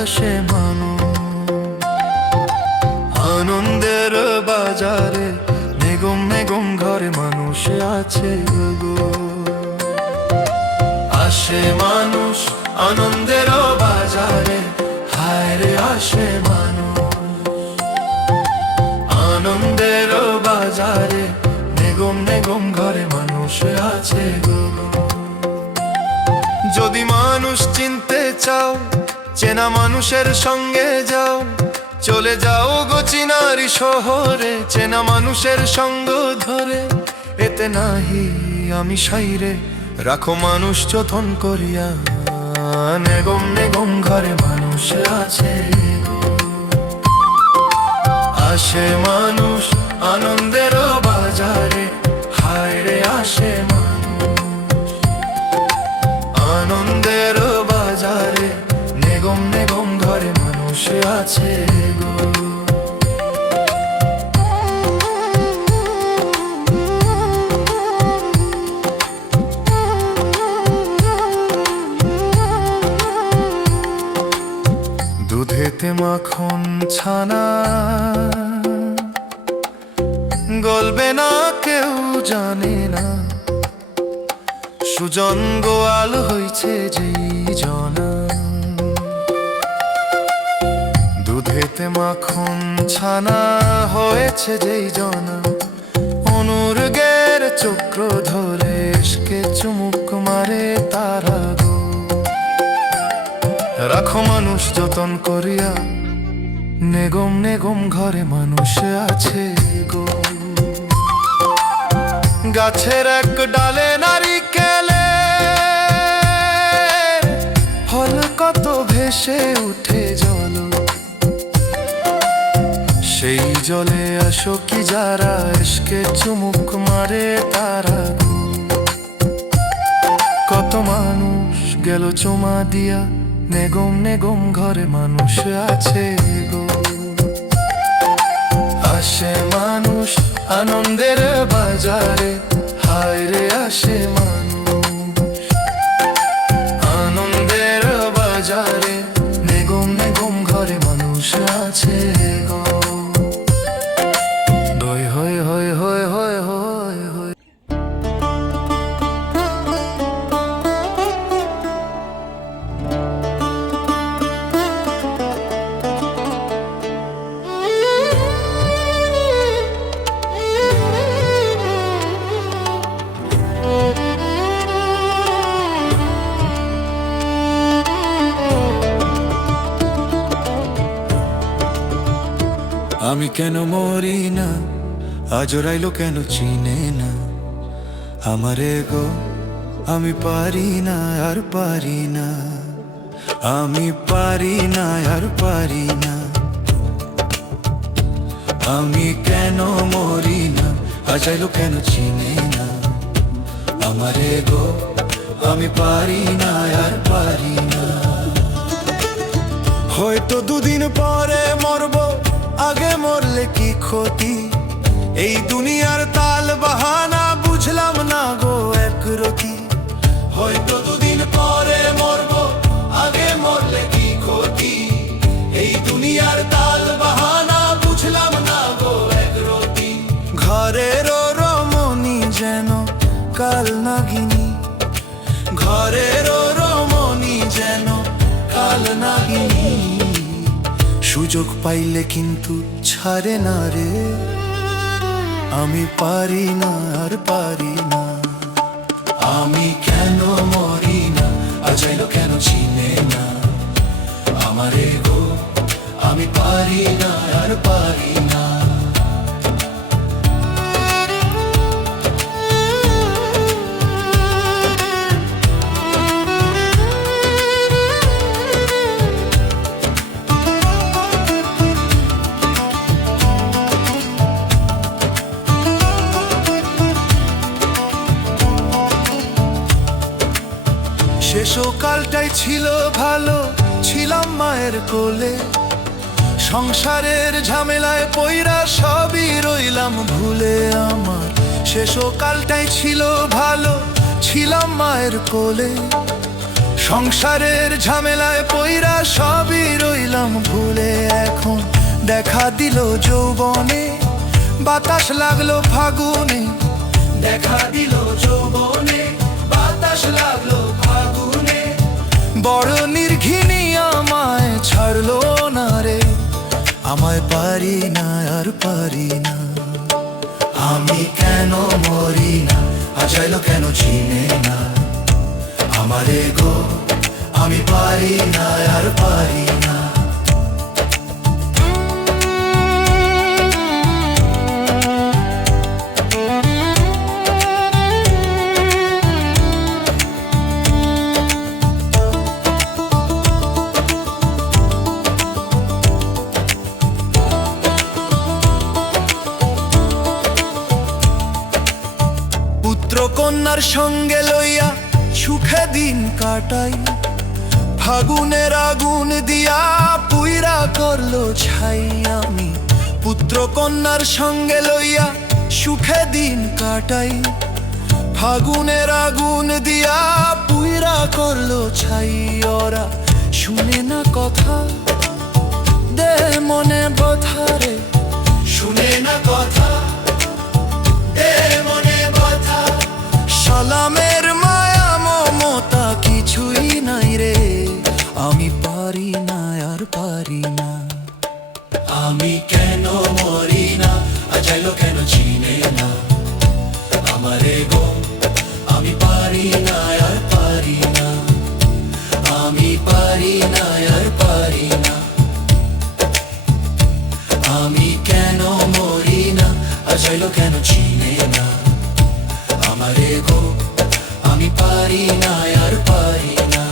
আসে মানুষ। আনন্দের বাজারে বেগম বেগম ঘরে মানুষ আছে গো। আসে মানুষ আনন্দের বাজারে, হায় রে আসে মানুষ। আনন্দের বাজারে বেগম বেগম ঘরে মানুষ আছে গো। যদি মানুষ চিনতে চাও, চেনা মানুষের সঙ্গে যাও, চলে যাও গো চিনারি শহরে, চেনা মানুষের সঙ্গ ধরে। এতে নাহি আমি সাইরে, রাখো মানুষ যতন করিয়া, বেগম বেগম ঘরে মানুষ আছে গো। আসে মানুষ আনন্দের বাজারে, হায় রে আসে মানুষ। আনন্দের বাজারে বেগম বেগম ঘরে মানুষ আছে গো। দুধেতে মাখন ছানা গলবে না কেউ জানে না, সুজন গোয়াল হইছে যেই জনা। দুধেতে মাখন ছানা হয়েছে যেই জনা, অনুরাগের চক্র ধরে এসকে চুমুক মারে তারা গো। রাখো মানুষ যতন করিয়া, বেগম বেগম ঘরে মানুষ আছে গো। গাছের এক ডালে নারিকেলে ফল কত ভেসে উঠে জল, সেই জলে আসো কি যারা এসকে চুমুক মারে তারা গো। কত মানুষ গেল চুমা দিয়া, বেগম বেগম ঘরে মানুষ আছে গো। আসে মানুষ আনন্দের বাজারে, হায় রে আসে মানুষ। আনন্দের বাজারে বেগম বেগম ঘরে মানুষ আছে গো। দই হয় হয় হয় হয় হয় হয়। আমি কেন মরি না, আজ রাইলো কেন চিনে না আমারে গো। আমি পারি না আর পারি না, আমি পারি না আর পারি না। আমি কেন মরি না, আজ রাইলো কেন চিনে না আমারে গো। আমি পারি না আর পারি না। হয়তো দুদিন পরে মরবো, আগে মরলে কি ক্ষতি। এই দুনিয়ার তাল বাহানা বুঝলাম না গো একরতি। হয়তো দুদিন পরে মরবো, আগে মরলে কি ক্ষতি। এই দুনিয়ার তাল বাহানা বুঝলাম না গো একরতি। ঘরের রমণী যেন কাল নাগিনী, ঘরের রমণী যেন কাল নাগিনী। সুযোগ পাইলে কিন্তু ছাড়ে না রে, আমি পারি না আর পারি না। আমি কেন মরি না, আজ আইলো কেন চিনে না আমারে গো। আমি পারি না আর পারি না। শেষকালটাই ছিল ভালো, ছিলাম মায়ের কোলে। সংসারের ঝামেলায় পইরা সবই রইলাম ভুলে আমার। শেষকালটাই ছিল ভালো, ছিলাম মায়ের কোলে। সংসারের ঝামেলায় পইরা সবই রইলাম দেখা দিল যৌবনে, বাতাস লাগলো ফাগুনে। দেখা দিল যৌবনে, বাতাস লাগলো ফাগুনে। বড় নির্ঘিনী আমায় ছাড়লো না রে, আমায় পারি না আর পারি না। আমি কেন মরি না, আজাইলো কেন চিনে না আমারে গো, আমি পারি না আর পারি না। পুত্র কন্যার সঙ্গে লইয়া সুখে দিন কাটাই, ফাগুনের আগুন দিয়া পুইরা করলো ছাই। আমি পুত্র কন্যার সঙ্গে লইয়া সুখে দিন কাটাই, ফাগুনের আগুন দিয়া পুইরা করলো ছাই। ওরা শুনে না কথা, দে মনে ব্যথা রে, শুনে না কথা, দে মনে ব্যথা। সালামের মায়া মমতা কিছুই নাই রে, আমি পারি না আর পারি না। আমি কেন মরি না, আজাইলো কেন চিনে না আমারে গো, আমি পারি না আর পারি না। আমি পারি না আর পারি না। আমি কেন মরি না, আজাইলো কেন চিনে না আমারে গো, আমি পারি না আর পারি না।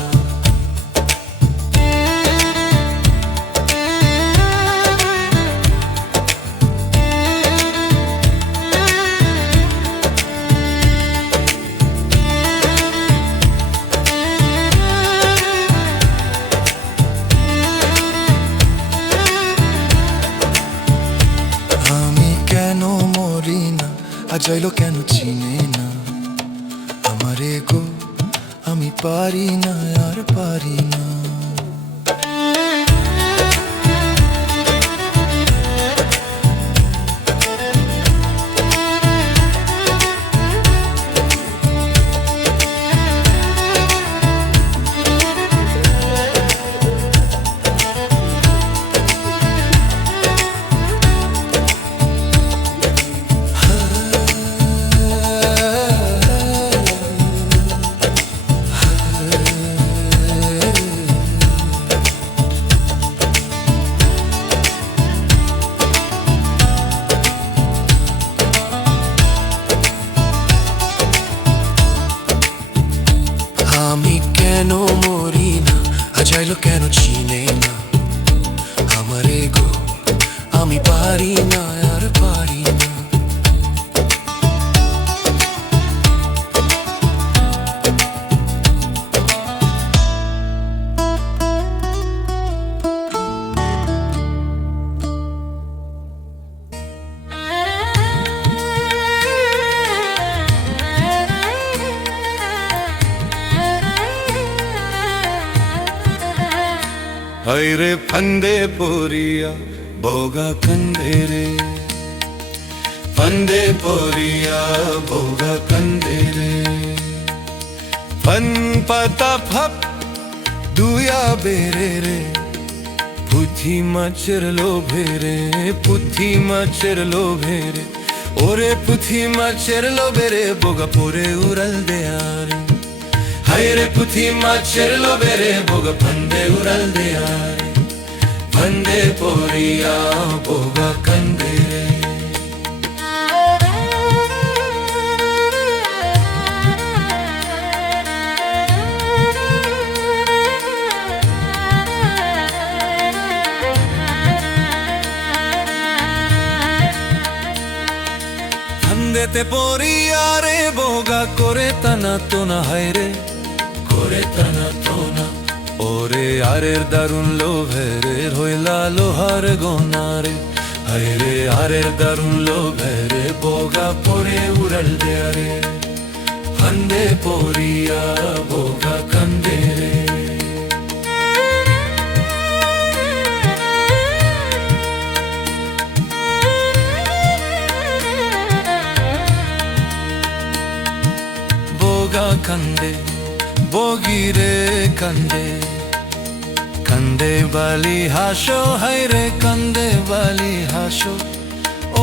আমি কেন মরি না, আজাইলো কেন চিনে না আমারে গো, আমি পারি না আর পারি না। আমি কেন মরি না, আজাইলো কেন চিনে না আমারে গো, আমি পারি না আর পারি না। হায়রে ফন্দে পরিয়া ভোগা কন্দে রে, ফন্দে পরিয়া ভোগা কন্দে রে। ফন পাতা ফপ দুয়া বেরে রে, পুঁথি মাছের লোভে রে, পুঁথি মাছের লোভে রে। ওরে পুঁথি মাছের লোভে রে, বোগা পরে উড়াল দেয়া রে। হায়রে পুঁথি মাছের লোভে রে, বোগা ফন্দে উড়াল দেয়া রে। ফন্দে পরিয়া বোগা কন্দে রে। ফন্দেতে পরিয়া রে, বোগা করে তানা তোনা। হায়রে করে তানা তোনা, ওরে আরের দারুণ লোভে রে, হইলা লোহার গোনা রে। হায়রে আরের দারুণ লোভে রে, বোগা পরে উড়াল দেয়া রে। ফন্দে পরিয়া বোগা কন্দে রে। কান্দে কান্দে বালি হাসো, হায়রে কান্দে বালি হাসো।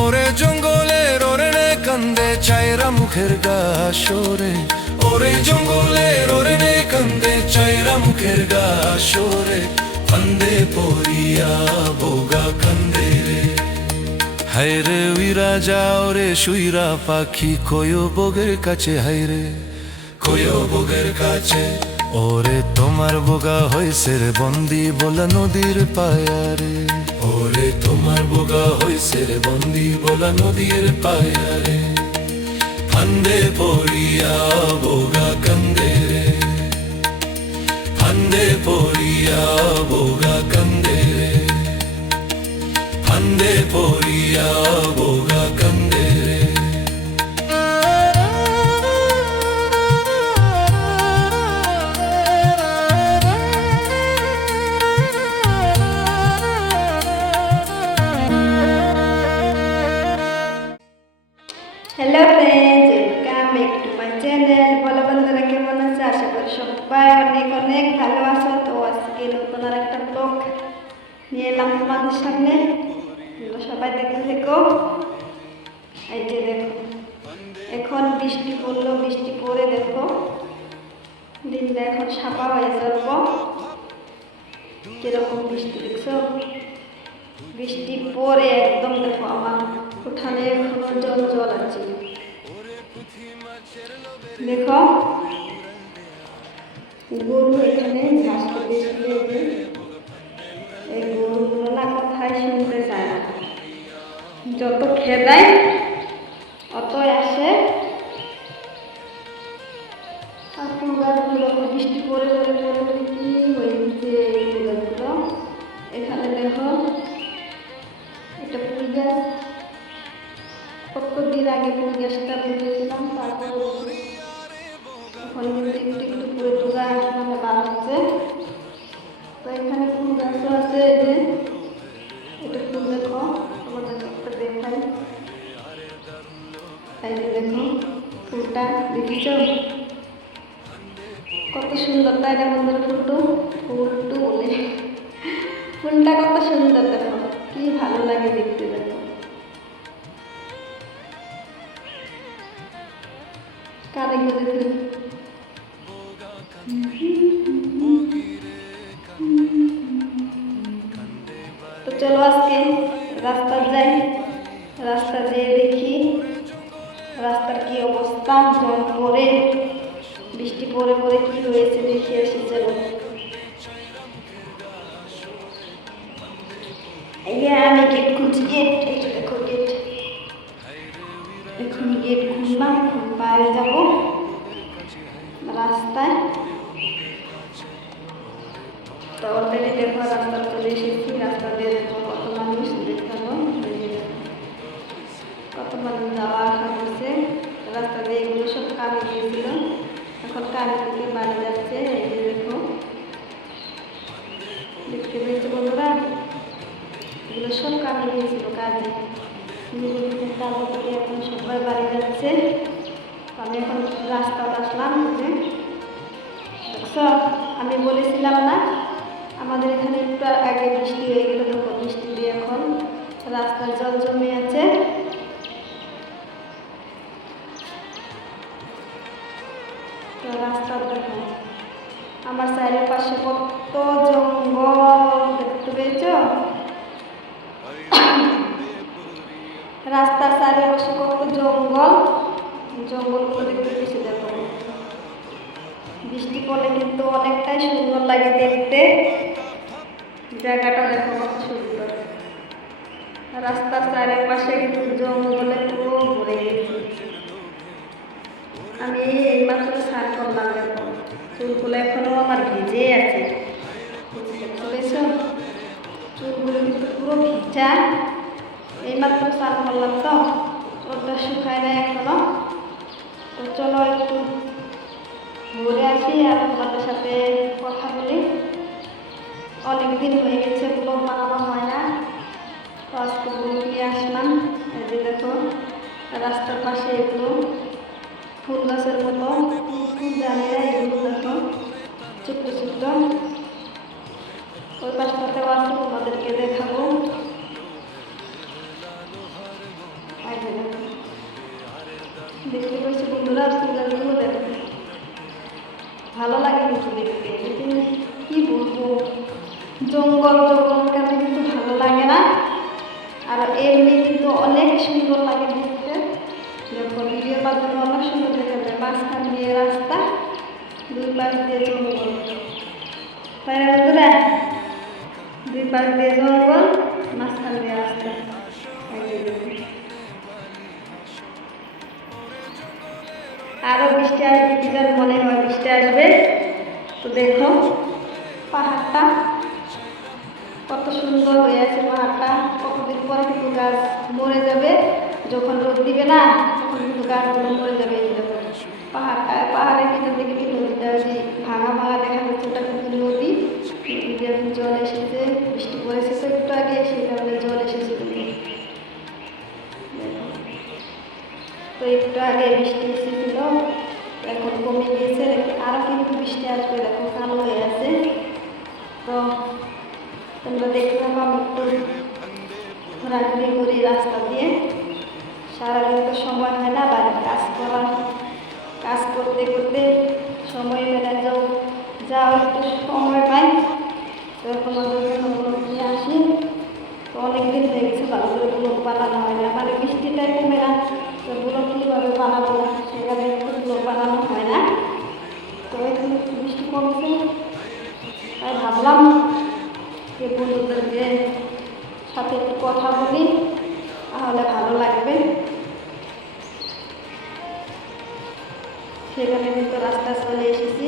ওরে জঙ্গলের ওরে রে কান্দে চায়রা মুখের গাসো রে। ওরে জঙ্গলের ওরে রে কান্দে চায়রা মুখের গাসো রে। ফান্দে পড়িয়া বোগা কান্দে রে। হায়রে উইরা যাও রে শুইরা পাখি কয়ো বগের কাছে, হায়রে কয়ো বগের কাছে। ওরে তোমার বোগা হইছে রে বন্দি বলা নদীর পায়ারে। ওরে তোমার বোগা হইছে রে বন্দি বলা নদীর পায়ারে। ফান্দে পড়িয়া বোগা কান্দে রে। ফান্দে পড়িয়া বোগা কান্দে রে। ফান্দে পড়িয়া বোগা কান্দে রে। Hello friends, welcome back to my channel. বলো বন্ধুরা, কেমন আছে? আশা করি সবাই অনেক অনেক ভালো আছো। তো আজকে নতুন আর একটা ব্লগ নিয়ে এলাম তোমাদের সামনে। সবাই দেখতে থেকো। এই যে দেখো, এখন বৃষ্টি পড়লো, বৃষ্টি পড়ে দেখো দিনটা এখন সাপা হয়ে যাবো। কিরকম বৃষ্টি দেখছো? বৃষ্টি পরে একদম দেখো আমার উঠানে এখনো জল জল আছে। দেখো গরু এখানে ঘাস খেতে, এই গরুগুলো না কোথায় শুনতে চায় না, যত খেদায় অতই আসে। আর ফুল গাছগুলো বৃষ্টি পরে পরে পরে পরে কি হয়েছে এই ফুল গাছগুলো। এখানে দেখো এটা ফুল গাছ, কতদিন আগে ফুল গাছটা বুঝেছিলাম, তারপর এখন কিন্তু একটু একটু পুরো টুকা মানে বার হচ্ছে। তো এখানে ফুল গাছও আছে, এই যে এটা ফুল দেখো, তোমাদের একটা দেখাই। এই যে দেখো ফুলটা দেখেছ কত সুন্দর, তাই না বন্ধুরা? ফুলটু বলে ফুলটা কত সুন্দর, দেখো কি ভালো লাগে দেখতে। দেখো কানে গেলে তো চলো আজকে রাস্তা যাই, রাস্তা যেয়ে দেখি রাস্তার কি অবস্থা। জল পরে বৃষ্টি পরে পরে কি হয়েছে দেখে এসে। চলো আমি গেট খুঁজছি, গেট দেখো গেট। এখন গেট খুললাম, বাইরে যাব রাস্তায়। তো অলরেডি দেখো রাস্তা চলে এসেছি। রাস্তা দিয়ে দেখো কত মানুষ, দেখালো কত মানুষ যাওয়া আসা করছে রাস্তা দিয়ে। এগুলো সব কামে গিয়েছিল, এখন কামে থেকে বাড়ি যাচ্ছে। এই যে দেখো, দেখতে পেয়েছো বন্ধুরা? এগুলো সব কামে গিয়েছিল কাজে। এখন সবাই বাড়ি যাচ্ছে। আমি এখন রাস্তা আসলাম। দেখছো আমি বলেছিলাম না আমাদের এখানে একটু আগে বৃষ্টি হয়ে গেল। দেখো বৃষ্টি দিয়ে এখন রাস্তার জল জমে আছে। তো রাস্তা দেখো আমার চারিপাশে কত জঙ্গল, দেখতে পেয়েছ? রাস্তার চারিপাশে কত জঙ্গল, জঙ্গলগুলো দেখতে পেয়েছি। দেখো বৃষ্টি পড়লে কিন্তু অনেকটাই সুন্দর লাগে দেখতে। জায়গাটা দেখো কত সুন্দর। রাস্তার চারিপাশে কিন্তু জঙ্গলে পুরো ভরে গেছে। আমি এইমাত্র স্নান করলাম, দেখো চুলগুলো এখনো আমার ভিজে আছে। বুঝেছো? চুলগুলো কিন্তু পুরো ভিজা। এইমাত্র স্নান করলাম তো, ওটা শুকায় না এখনো। তো চলো একটু ঘুরে আসি আর তোমাদের সাথে কথা বলি। অনেকদিন হয়ে গেছে ব্লগ বানানো হয় না, তো আজকে ব্লগ নিয়ে আসলাম। এই যে দেখো রাস্তার পাশে এগুলো ফুল গাছের মতো, ফুল জানি না, এগুলো দেখো ছোট্ট ছোট্ট। ওই পাশটাতেও আছে, তোমাদেরকে দেখাবো। দেখতে পাচ্ছি বন্ধুরা, ফুলগুলো দেখো, ভালো লাগে কিন্তু দেখতে। কিন্তু কি বলবো, জঙ্গল জঙ্গলটাতে কিন্তু ভালো লাগে না, আর এমনি কিন্তু অনেক সুন্দর লাগে দেখতে। দেখো ভিডিও মাধ্যমে অনেক সুন্দর দেখা যায়, মাঝখান দিয়ে রাস্তা, দুই পাশ দিয়ে জঙ্গল, তাই না বন্ধুরা? দুই পাশ দিয়ে জঙ্গল, মাঝখান দিয়ে রাস্তা। আরো বৃষ্টি আসবে কি যেন মনে হয়, বৃষ্টি আসবে। তো দেখো পাহাড়টা কত সুন্দর হয়ে আছে, পাহাড়টা কতদিন পরে কিন্তু গাছ মরে যাবে, যখন রোদ দিবে না তখন কিন্তু গাছগুলো মরে যাবে। এই দেখো পাহাড়টা, পাহাড়ের ভিতর থেকে কিন্তু নদীটা ভাঙা ভাঙা দেখা যাচ্ছে, ওটা কিন্তু নদী। নদীতে এখন জল এসেছে, বৃষ্টি পড়েছে তো একটু আগে, সেই কারণে জল এসেছে। তো একটু আগে বৃষ্টি এসেছিল, এখন কমে গিয়েছে, আরও কিন্তু বৃষ্টি আসবে। দেখো কালো হয়ে আছে। তো তোমরা দেখতে পাবো, আমি একটু ঘোরাঘুরি করি রাস্তা দিয়ে। সারাদিন তো সময় হয় না, বাড়ির কাজ করতে করতে সময় মেলে যাও একটু সময় পাই, তো তোমাদের জন্য ব্লগ নিয়ে আসি। তো অনেকদিন হয়ে গেছে ভালো করে ব্লগ বানানো হয় না, মানে বৃষ্টিটাই কমে না, তো ব্লগ কীভাবে বানাবো, সেখানে একটু ব্লগ বানানো হয় না। তো এখন একটু বৃষ্টি কমছে, তাই ভাবলাম যে বন্ধুদেরকে সাথে একটু কথা বলি, তাহলে ভালো লাগবে। সেখানে কিন্তু রাস্তায় চলে এসেছি,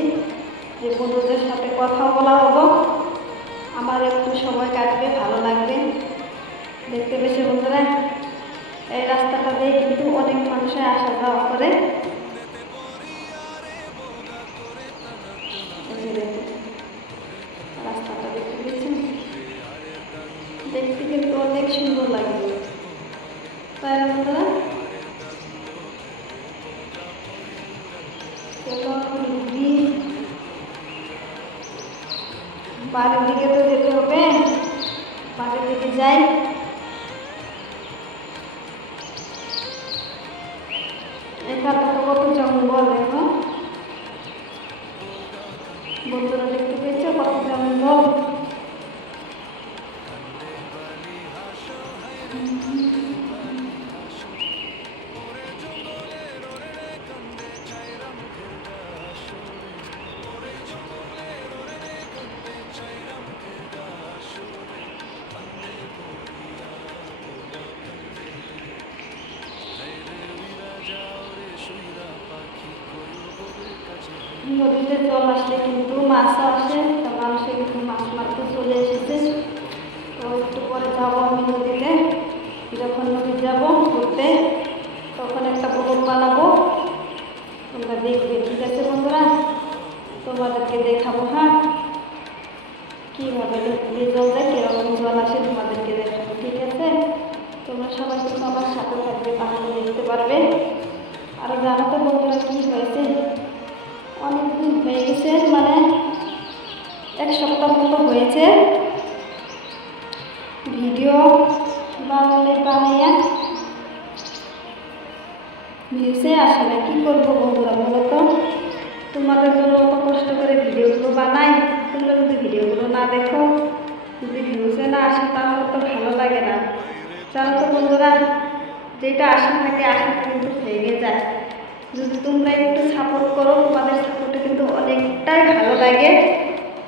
যে বন্ধুদের সাথে কথা বলা হবো, আমার একটু সময় কাটবে, ভালো লাগবে। দেখতে পেয়েছি বন্ধুরা, এই রাস্তাটা দিয়ে কিন্তু অনেক মানুষের আসা যাওয়া করে। রাস্তাটা দেখতে পেয়েছেন, দেখতে কিন্তু অনেক সুন্দর লাগে, তাই না বন্ধুরা? বাড়ির দিকে তো যেতে হবে, বাড়ির দিকে যাই। এখানে তো কত জঙ্গল, দেখো বন্ধুরা, দেখতে পেয়েছো কত জঙ্গল। নদীতে জল আসলে কিন্তু মাছও আসে, তো মানুষে কিন্তু মাছ মারতে চলে এসেছে। তো একটু পরে যাবো আমি নদীতে, যখন নদী যাবো ঘুরতে তখন একটা ব্লগ বানাবো, তোমরা দেখবে, ঠিক আছে বন্ধুরা? তোমাদেরকে দেখাবো, হ্যাঁ, কীভাবে নদীতে জল যায়, কীরকম জল আসে তোমাদেরকে দেখাবো, ঠিক আছে? তোমরা সবাই কিন্তু আমার সাথে থাকবে, তাহলে দেখতে পারবে। আর জানো তো বন্ধুরা কী হয়েছে, অনেকদিন হয়ে গেছে, মানে এক সপ্তাহ মতো হয়েছে ভিডিও বানাইয়া ভিউসে আসে না। কী করবো বন্ধুরা বলো তো, তোমাদের জন্য অত কষ্ট করে ভিডিওগুলো বানাই, তোমরা যদি ভিডিওগুলো না দেখো, যদি ভিউসে না আসে, তাহলে তো ভালো লাগে না। জানো তো বন্ধুরা, যেটা আশা থাকে, আশা কিন্তু ভেঙে যায়। যদি তোমরা একটু সাপোর্ট করো, তোমাদের সাপোর্টে কিন্তু অনেকটাই ভালো লাগে।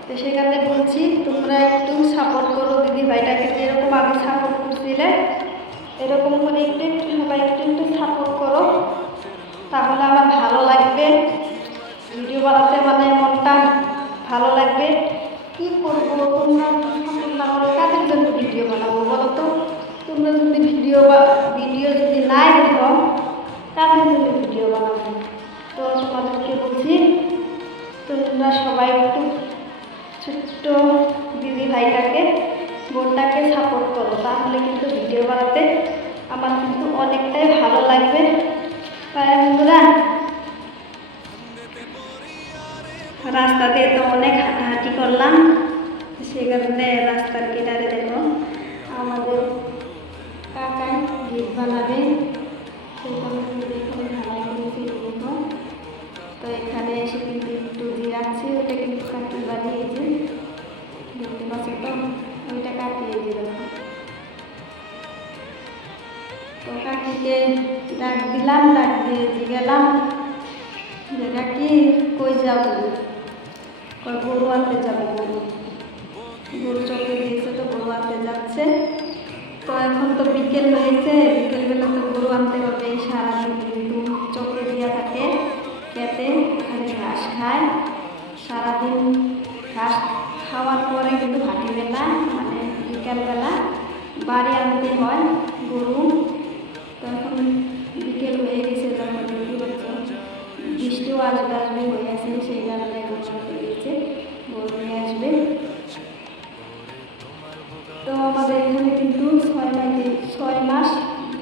তো সেখানে বলছি, তোমরা একটু সাপোর্ট করো দিদি ভাইটাকে, যেরকম আমি সাপোর্ট করছিলে, এরকম করে একটু সবাই একটু সাপোর্ট করো, তাহলে আমার ভালো লাগবে ভিডিও বানাতে, মানে মনটা ভালো লাগবে। কি করবো, তোমরা সাপোর্ট না করো, কাদের জন্য ভিডিও বানাবো বলো তো? তোমরা যদি ভিডিও যদি নাই দেখো, কাদের জন্য ভিডিও বানাবো? তো তোমাদেরকে বলছি, তোমরা সবাই একটু ছোট্ট দিদি ভাইটাকে, বোনটাকে সাপোর্ট করো, তাহলে কিন্তু ভিডিও বানাতে আমার কিন্তু অনেকটাই ভালো লাগবে, তাই বন্ধুরা? রাস্তা দিয়ে তো অনেক হাঁটাহাঁটি করলাম, সে কারণে রাস্তার কিনারে দেখো আমাদের কাকাই গিট বানাবে, সেই কারণে এখানে ঢালাই করেছি দেখো। তো এখানে এসে কিন্তু একটু দিয়ে রাখছি, ওইটা কিন্তু কাকির বাড়ি, এই যে দেখতে পাচ্ছি তো, ওইটা কাটিয়ে দিয়ে দেখো। তো কাকিকে ডাক দিলাম, ডাক দিয়ে গেলাম যে কাকি কই যাবো, গরু আনতে যাবো, গরু চোখে দিয়েছে তো গরু আনতে যাচ্ছে। তো এখন তো বিকেল হয়েছে, বিকেলবেলা তো গরু আনতে হবে, সারাদিন কিন্তু চোখে দিয়া থাকে খেতে, ওখানে ঘাস খায় সারাদিন। ঘাস খাওয়ার পরে কিন্তু ভাটিবেলা মানে বিকালবেলা বাড়ি আনতে হয় গরু। তো এখন বিকেল হয়ে গেছে, তখন দেখতে পাচ্ছ বৃষ্টিও আসবে আসবে হয়ে আছে, সেই কারণে ঘোষণা করে দিয়েছে গরু নিয়ে আসবে। তো আমাদের এখানে কিন্তু 6 মাস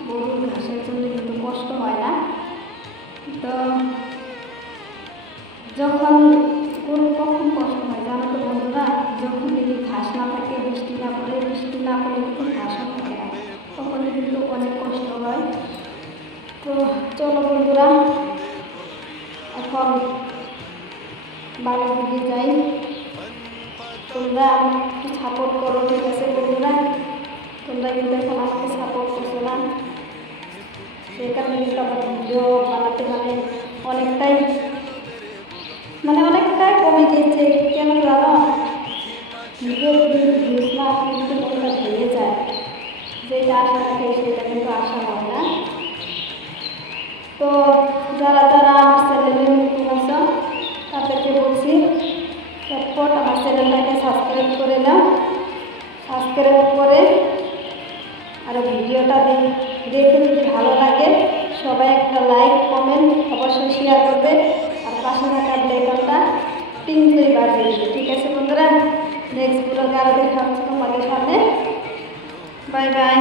গরুর ঘাসের জন্য কিন্তু কষ্ট হয় না। তো যখন গরু কখন কষ্ট হয় জানো তো বন্ধুরা, যখন যদি ঘাস না থাকে, বৃষ্টি না পড়ে, বৃষ্টি না পড়লে কিন্তু ঘাসও থাকে না, তখন কিন্তু অনেক কষ্ট হয়। তো চলো বন্ধুরা, এখন বাড়ির দিকে যাই। তোমরা একটু সাপোর্ট করো, ঠিক আছে বন্ধুরা? তোমরা কিন্তু এখন আমাকে সাপোর্ট করছো না, সেই কারণে কিন্তু আমার ভিডিও বানাতে অনেকটাই কমে গিয়েছে। কেন জানো, ভিডিও কিন্তু ভিউজ না কিন্তু মনটা ভেঙে যায়, যেটা আশা থাকে সেটা কিন্তু আশা হয় না। তো যারা যারা আমার চ্যানেলে নতুন আছো তাদেরকে বলছি চটপট আমার চ্যানেলটাকে সাবস্ক্রাইব করে নাও। সাবস্ক্রাইব করে আর ভিডিওটা দেখে যদি ভালো লাগে সবাই একটা লাইক কমেন্ট অবশ্যই শেয়ার করবে, আর পাশে থাকা বেলটা টিং করে বাজিয়ে দেবে। ঠিক আছে বন্ধুরা, নেক্সট ব্লগে আরও দেখা হচ্ছে তোমাদের সামনে। Bye bye.